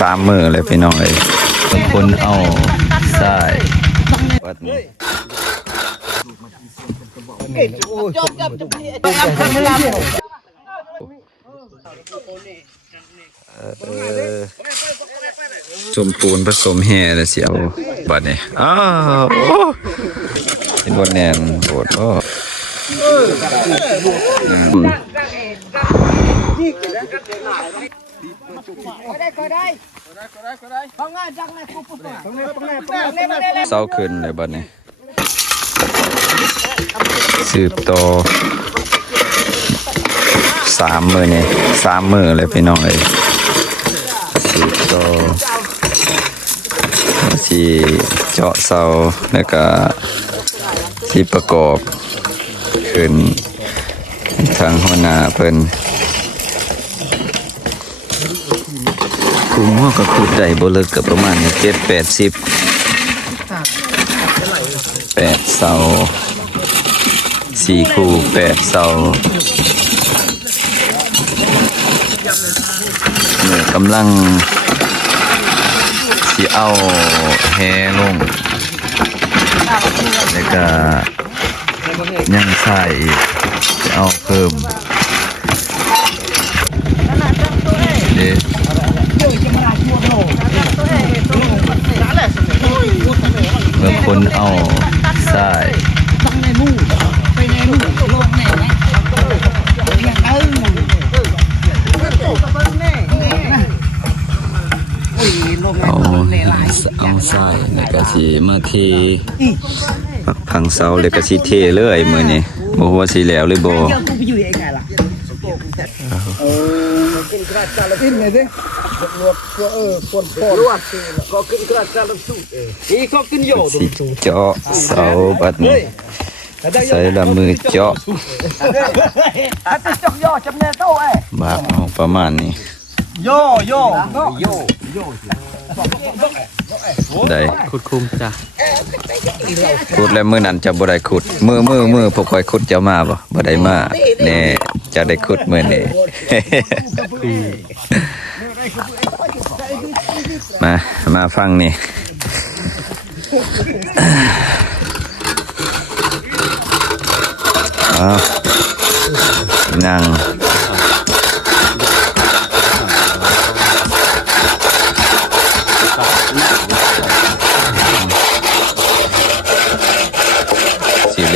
สามมือเลยพี่น้องเลยคนเอาใส่วัดนี้สมปูนผสมแห่แล้วเสียวบัดนี้อ้าวโอ้เป็นบนแนนโบดโอ้ เศร้าขึ้นเลยบัดนี้ สืบต่อสามมือนี่สามมือเลยพี่น้องเลยสืบต่อสีเจาะเสาแล้วก็ที่ประกอบขึ้นทางหัวหน้าเพิ่น คุมหัวก็ขุดได้บ่เลิกกับประมาณเจ็ดแปดสิบแปดเสาสี่คู่แปดเสาเนี่ยกำลังสีเอาแฮลง แล้วก็ยังใส่เอาเพิ่มเด็ เมื่อคนเอาใส่เอาเอาใส่แล้วก็สิมาเทปักพังเสาแล้วก็สิเทเลยมือนี้บ่ฮู้ว่าสิแล้วหรือ บ่นี่ก็ขึ้นโยสิเจาะเสาบัดนี้ใส่ละมือเจาะอาจจะจกโยจำเนโต้เอ้บากเอาประมาณนี้โยโยโย ได้คุดคุมจ้ะขุดแล้วมื้อนั้นจะบ่ได้ขุด มือมือมือพวกข่อยขุดจะมาบ่บ่ได้มาแน่จะได้ขุดมื้อนี้มามาฟังนี่เอานั่ง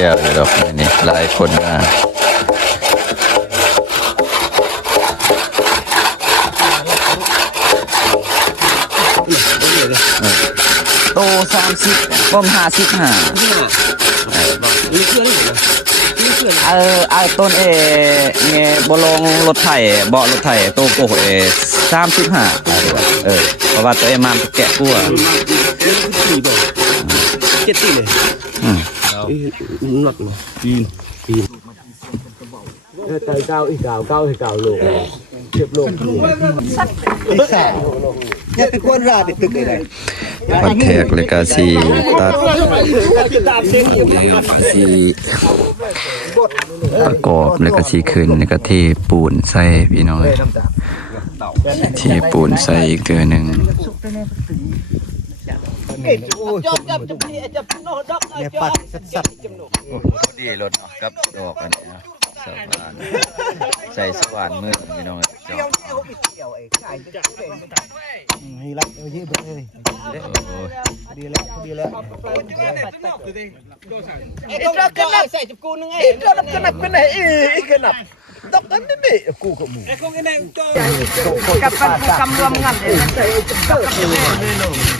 สีเรียกเลยดอกนี่หลายคนมาโตสามสิบป้อมห้าสิบห้าเออไอต้นเอเงี้ยบลงรถไถเบาะรถไถโตโกเอสามสิบห้าเออเพราะว่าตัวเอมันแกะกลัวเจ็ดตีเลยอืม หนักเลยปีนปีนเตยเก้าอีกเก้าเก้าอีกเก้าโลเทียบโลเนี่ยเป็นคนราติดตึกเลยวัดแทกเลยก็สีตัดสีประกอบแล้วก็สีขึ้นแล้วก็เทปูนใส่พี่น้องเลยเทปูนใส่อีก เก็บโอ้ยจับจับนี่จับโนดอกเนี่ยปัดสับดีรถกับดอกอันนะสว่านใส่สว่านมือพี่น้องจอมนี่ละเอายืดเลยดีแล้วดีแล้วไอ้ต้องรับกันนะใส่จับกูนึงไงไอ้ต้องรับกันนะเป็นไหนอีกกันนะดอกนั้นนี่กูกับมูกับปันกูกำรวมกันเลยกับปันกู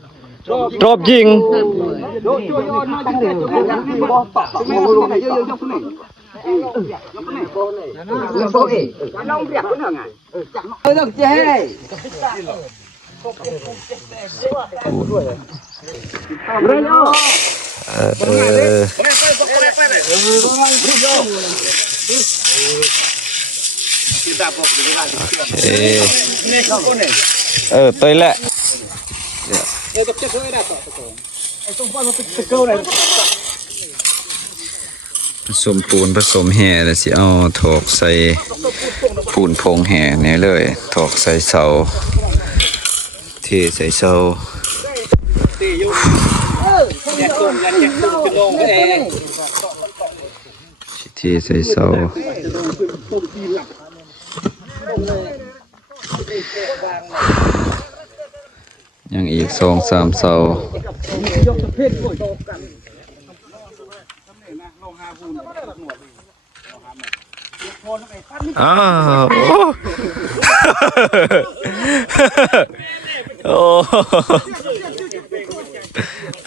ตรบยิง เออเออเอเออตัวแหละ ผสมปูนผสมแห่แล้วสิเอาถอกใส่ปูนพงแห่เนี่ยเลยถอกใส่เสาเทใส่เสาเทใส่เสา ยังอีกสองสามเสาอ้าวโอ้โอ้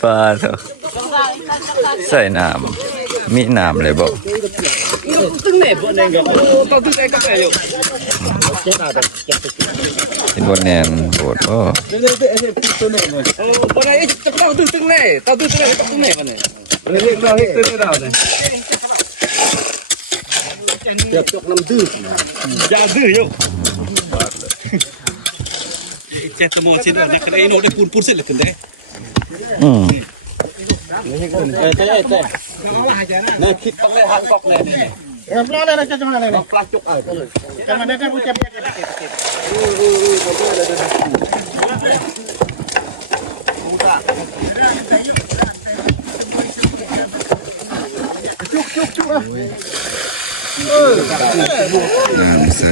ปลาเถอะใส่น้ำมีน้ำเลยบอก Từng này bọn này gặp tao từng này các này rồi. เห็นบนแนนโบดโอ้โอ้ปนไอ้จะต้องตึ้งตึ้งไหนต้องตึ้งตึ้งนต้องตึ้งไหนปนไอ้เรียกเราให้ตึ้งเราเลยอย่าตกน้ำดื้อยาดื้อยุ่เจ๊ตะมองเช่นนั้นกันไอ้โน้ตได้ปูนปูนเสร็จแล้วกันได้อืมเออเจ๊เจ๊นี่คิดต้องได้ทางตกแน่นี่เราได้แล้วจะทำอะไรเนี่ยปลาจุกเอาไปเลย ใส่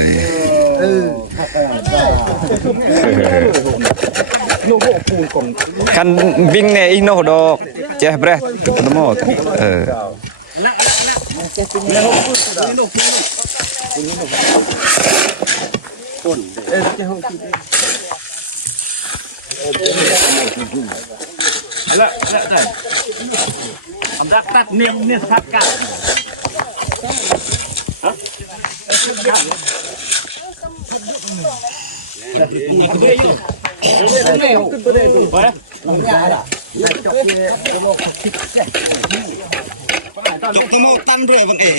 คันวิ่งเนี่ยอีโนดอกเจ๊เบรตุกตโมดเออ Ala, ala, ala. Am dapat niya niya sa ka. Ha? Chụp nó mau tăng rồi bằng ế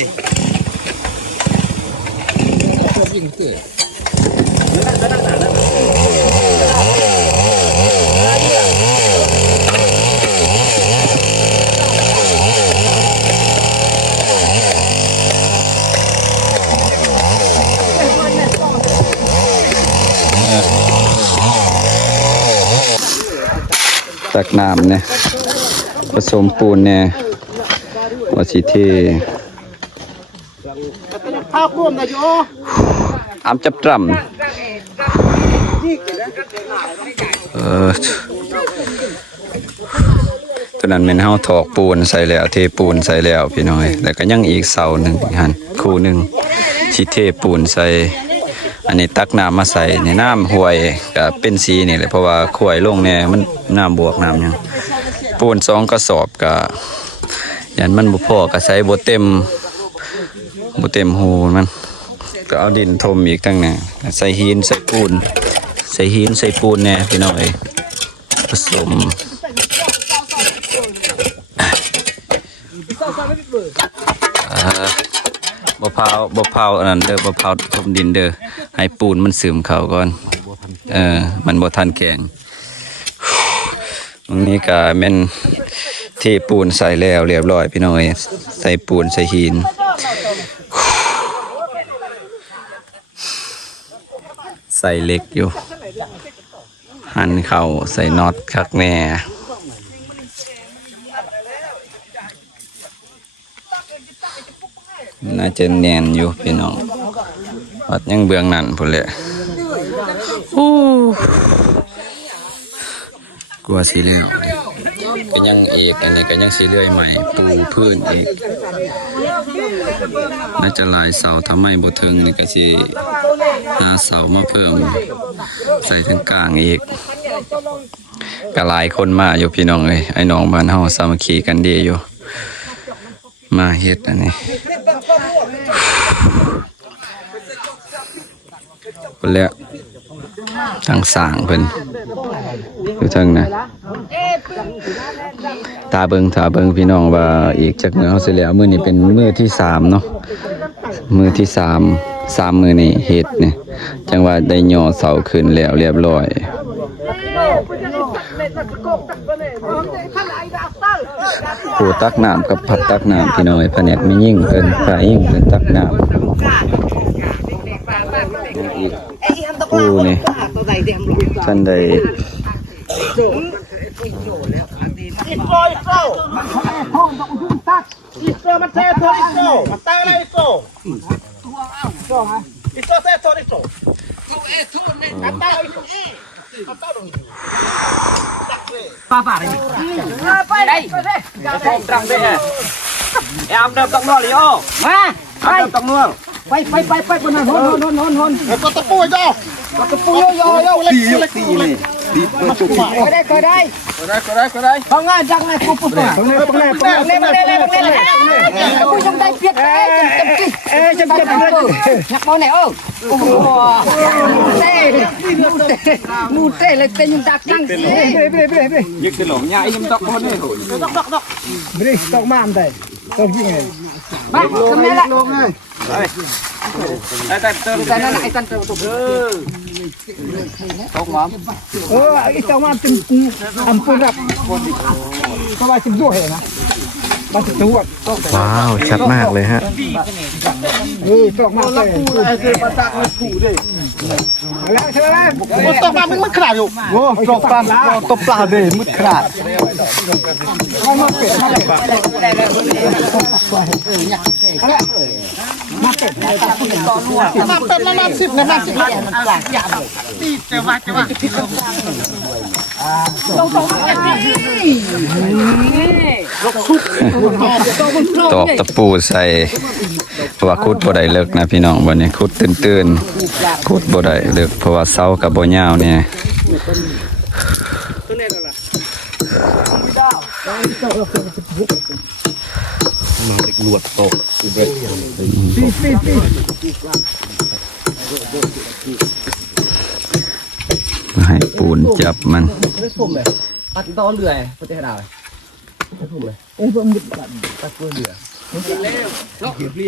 ตักน้ำเนี่ยผสมปูนเนี่ยว่าสิเทข้าวร่วมนะโย อามจับตรำเออตอนนั้นแม่นเฮาถอกปูนใส่แล้ว เทปูนใส่แล้วพี่น้อย แล้วก็ยังอีกเสาหนึ่งหันคู่หนึ่งที่เทปูนใส่ อันนี้ตักน้ำมาใส่ในน้ำห้วยก็เป็นสีนี่แหละเพราะว่าขวยลงแน่มันน้ำบวกน้ำยังปูนสองกระสอบก็ยันมันบ่พอก็ใส่บ่เต็มบ่เต็มหูมัน ก็เอาดินทมอีกตั้งแน่ใส่หินใส่ปูน ใส่หินใส่ปูนแน่พี่น้อยผสมอ่าบ่เผาบ่เผาวอันนั้นเด้อบ่เผาวทมดินเด้อให้ปูนมันซึมเข้าก่อน เออ มันบ่ทันแข็งตรงนี้ก็แม่นเทปูนใส่แล้วเรียบร้อยพี่น้อย ใส่ปูนใส่หิน ใส่เล็กอยู่ หันเข่าใส่น็อตคักแน่น่าจะแน่นอยู่พี่น้องวัดยังเบืองนั่นพุ่นแหละโอ้กลัวสิเลือง ก็ยังเอกอันนี้ก็ยังสีเลื่อยใหม่ปูพื้นอีกน่าจะลายเสาทำไมบ่ถึงนี่ก็สิหาเสามาเพิ่ม ใส่ทั้งกลางอีกก็หลายคนมาอยู่พี่น้องเอ้ยไอ้น้องบ้านเฮาสามัคคีกันดีอยู่ มาเฮ็ดอันนี้เพิ่นแล้วทางสางเพิ่นอยู่ทางนั้น ตาเบิงตาเบิงพี่น้องว่าอีกจากมือเขาเสร็จแล้วมือนี้เป็นมือที่สามเนาะมือที่สามสามมือนี่เฮ็ดเนี่ยจังว่าได้ย่อเสาขึ้นแล้วเรียบร้อยผู้ตักน้ำกับผัดตักน้ำพี่น้อยแผนกไม่ยิ่งเพิ่นฝ่ายยิ่งเพิ่นตักน้ำผู้นี่ท่านใด Iso mate to iso. Mata na iso. Iso ha. Iso te to iso. Mata iso. Mata dong. Papa đây. Đây. Không trăng đây nè. Em đâm tông nó liễu. Mà. Em đâm tông luôn. ไปไปไปไปคนนั้นฮอนฮอนฮอนฮอนก็ตะปูจ้าก็ตะปูโยโยเล็กเล็กตีนี่ตีมาจุกก็ได้ก็ได้ก็ได้ก็ได้ก็ได้พองนจังเลยปุ๊บปุ๊บปุ๊บตรงนี้ตรงนี้ตรงนี้เล่เล่เล่เล่เล่กูจำได้เปียก เอ้ยจำจำจิเอ้ยจำจำเลยนักบอลเนี่ยโอ้โอ้โหเต้นูเต้นูเต้เลยเต้ยังดักจังสิเบ้เบ้เบ้เบ้ Nhưng cái lỗ nhai em tóc con này rồi. บริสตอกมาม ได้ต้องยิงไงบ้าทำไมล่ะ Đây đây tơ แต่นั่นไอ้ตันเตอร์ตัวเออ tóc mắm. เออไอ้เจ้ามาเป็นอัมพูรับเพราะว่าจะด้วยนะมาจะตัวว้าวชัดมากเลยฮะเออตอกมาเลยไอ้คือปตะมันผูเลย แล้วใช่ไหมตอกมามันมันขนาดอยู่โอ้ตอกปลาตอกปลาเลยมันขนาดมันเป็ดมาเป็ดมาเป็ดมาเป็ดมาสิบนะมาสิบต อกตะปูใส่เพราะว่าขุดบ่ได้เลิกนะพี่น้องวันนี้ขุดตื่นๆขุดบ่ได้เลิกเพราะว่าเสากับบ่ยาวเนี่ยให้ปูนจับมัน Bắt to lười.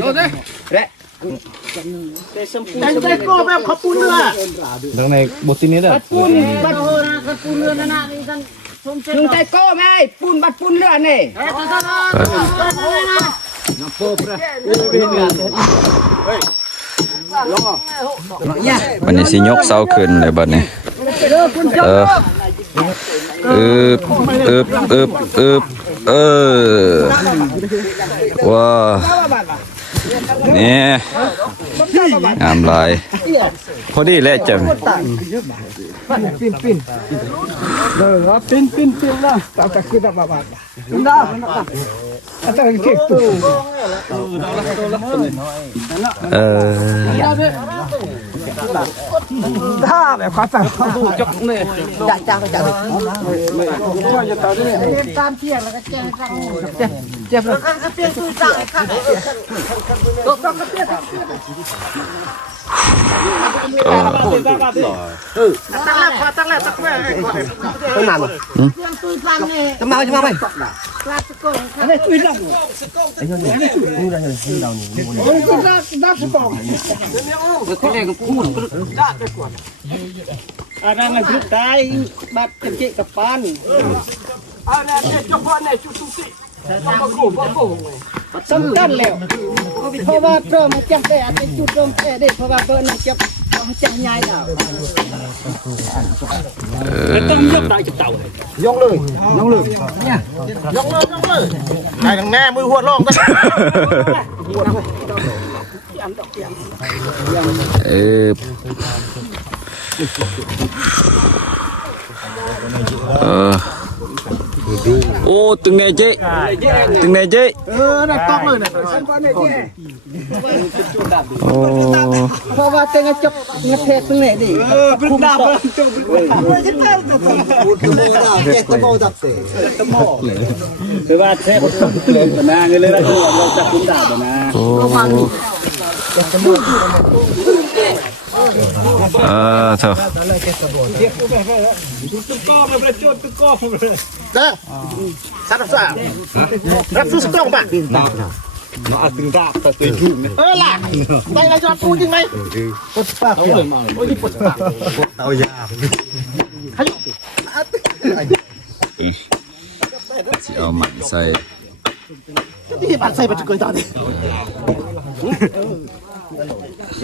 Có thể nào. แต่งใจโก้แบบขอบคุณเนื้อดังในบทที่นี้เด้อปูนบัดเรือนะปูนเรือนะนะนี่กันถึงใจโก้ไหมปูนบัดปูนเรือนี่วันนี้สิยกเสาขึ้นเลยบัดนี้เอออึบอึบอึบอึบ เออว้าเนี่ยงามหลายพอดีแหละจ้ะปินปินเออปินปินปินนะตาตะกี้ตาบ้าบ้านะอาจารย์เก็บตู้เออ ถ้าแบบข้าสั่งข้าดูจกเนี่ยจ่าจ่าจ่าตามเที่ยงแล้วก็แจ้งเจ็บเจ็บเลยข้างเตียงตู้จ่าข้างตกข้างเตียงเออตั้งแล้วตั้งแล้วตั้งแล้วตั้งนานจะมาจะมาไปอันนี้คุยแล้วไอ้ยังนี่นี่เราเนี่ยนี่เรานี่โอ้ยคุณรักรักสตอง Ada ngai grup tai bat kecik kapan. Ada ni coba ni cucu si. Bagus bagus. สำคัญแล้วเพราะว่าเริ่มมาจับได้อาจจะจุดเริ่มแพ้ได้เพราะว่าเบอร์นั้นจับจับใหญ่แล้วไอ้ทางแม่มือหัวลงกัน เออเออโอ้ตึงไหนเจ๊ตึงไหนเจ๊เออน่ะต้องเลยน่ะโอ้เพราะว่าเต็งจับเงาเพชรตรงไหนดิเออเป็นดาบจบเป็นคือว่าแท้ต้องเปลี่ยนกันนะเลยว่าเราจับคุณดาบนะโอ้ เออเถอะ Satu sah. Ratus setong pak. Eh lah. Baik lah jangan puji mai. สิเอาหมัน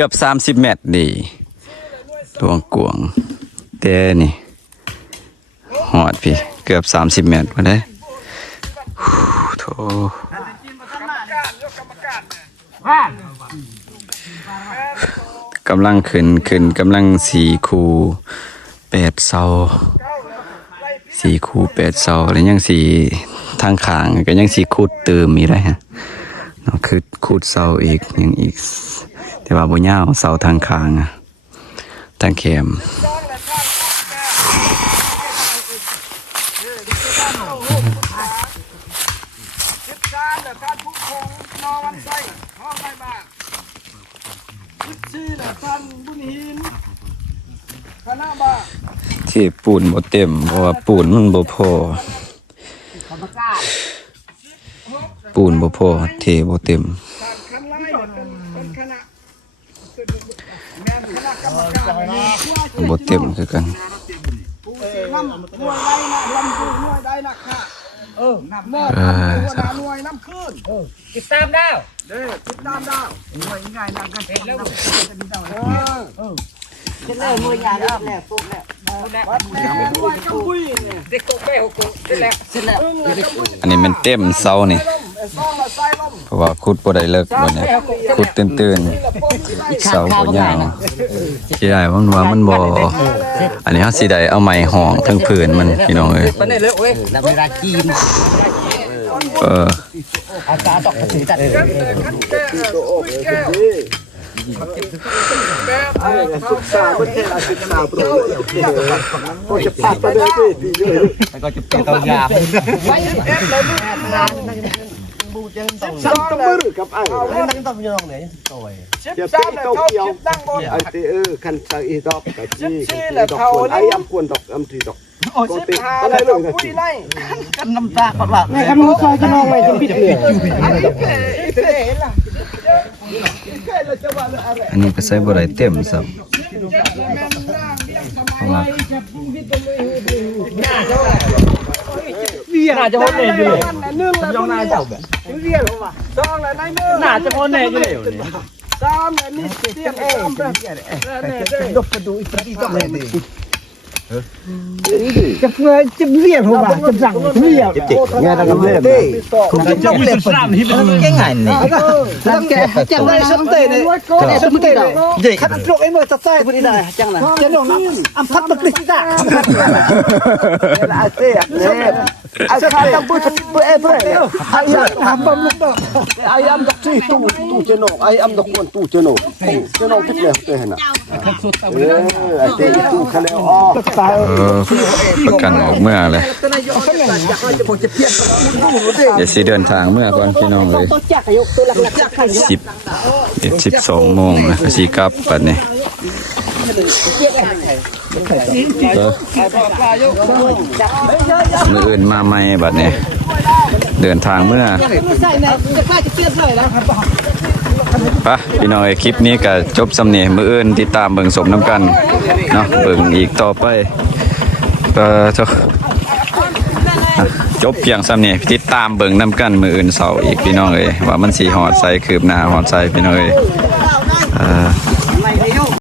กือบ30เมตรดีดวงกวงแต่นี่หอดพี่ เกือบ30เมตรมาได้ฮู้โถกำลังขึ้นขึ้นกำลังสี่คูแปดเสาสี่คูแปดเสาแล้วยังสี่ทางขางก็ยังสี่คูดเติมมีไรฮะ คือคูดเสาอีกอยังอีก แต่ว่าบ่ยาวเสาทางคางอะทางแคมสิบสามเนี่ปูนอวันไส้ห้องไม่มาสิบสี่เนี่ยท่านบุญหินคณะบาที่ปูนบ่เต็มเพราะว่าปูนมันบ่พอ ปูนบ่พอเทบ่เต็มคันไล่เป็นเป็นคณะแม่นคณะกรรมการนี่บ่เต็มคือกันน้ำหน่วยนะลำพูหน่วยใดนะค่ะเออน้ำมอดเออหัวหน้าหน่วยน้ำขึ้นติดตามดาวเด้อติดตามดาวหน่วยง่ายนะกันเห็นแล้วเอออันนี้มันเต็มเสานี่ เพราะว่าขุดบ่ได้เลิกบ่เนี่ยขุดตื้นๆเสาบ่ยาวสิได้ว่ามันว่ามันบ่อันนี้เฮาสิได้เอาไม้ห้องทั้งพื้นมันพี่น้องเอ้ยแล้วเวลาจีนเอออาสาตอกกระสือจัดตัวยา Sam temur kap ai. นั่งต้องยองไหนตัวชิบสามเนี่ยเขาชิบตั้งบน Ai te e kan sa i dok ka chi Chip chi kan là dok thầu kon đấy. ai am kon dok am tri dok. โอ้ชิบหาแล้วเขาคุยไล่กันน้ำตาก่อนว่าไอ้มือซอยจะนองไว้จะปิดเลยไอ้เก๋ไอ้เก๋ล่ะเก๋เราจะว่าอะไรอันนี้ก็ใส่บ่ได้เต็มซ้ํ น่าจะพ้นเองอยู่เลยหนึ่งแล้วหน้าเจ้าแบบเรียนว่าสองแล้วนายหนึ่งน่าจะพ้นเองอยู่เลยสามแล้วนี่เตียงเองแบบเนี่ยยกกระดูกอีกต้องเลยดิ จะเพื่อจะเรียบหัวจะสั่งเรียน Nghe đang ngâm lên. จะเรียบสนที่เป็นแก่งานี่ล้วแกจังไรสมเตเนี่ยสมเตเนี่ยขัดตรงไอ้เมื่อจะใส่พอดีได้จังนะจะลงน้ำอัมพัดบักลิซ่า Ai te ne. Ai ka tam bu bu e bre. Ai am bam lu ba. Ai am dok tri tu tu cheno. Ai am dok kon tu cheno. Cheno pit le te hena. Eh, ai te tu khale o. เออประกันออกเมื่อเลยเดี๋ยวสิเดินทางเมื่อก่อนพี่น้องเลยสิบเอ็ดสิบสองโมงนะก็สิกลับปัดนี่เออ มืออื่นมาใหม่บัดนี้เดินทางเมื่อปะพี่น้องเอ้ยคลิปนี้ก็จบสำเนียงมืออื่นติดตามเบิ่งสมน้ำกันเนาะเบิ่งอีกต่อไปเออะจบเพียงสำเนียงติดตามเบิ่งน้ำกันมืออื่นเสาอีกพี่น้องเอ้ยว่ามันสีหอดใสคืบหน้าหอดใสพี่น้องเอ้ย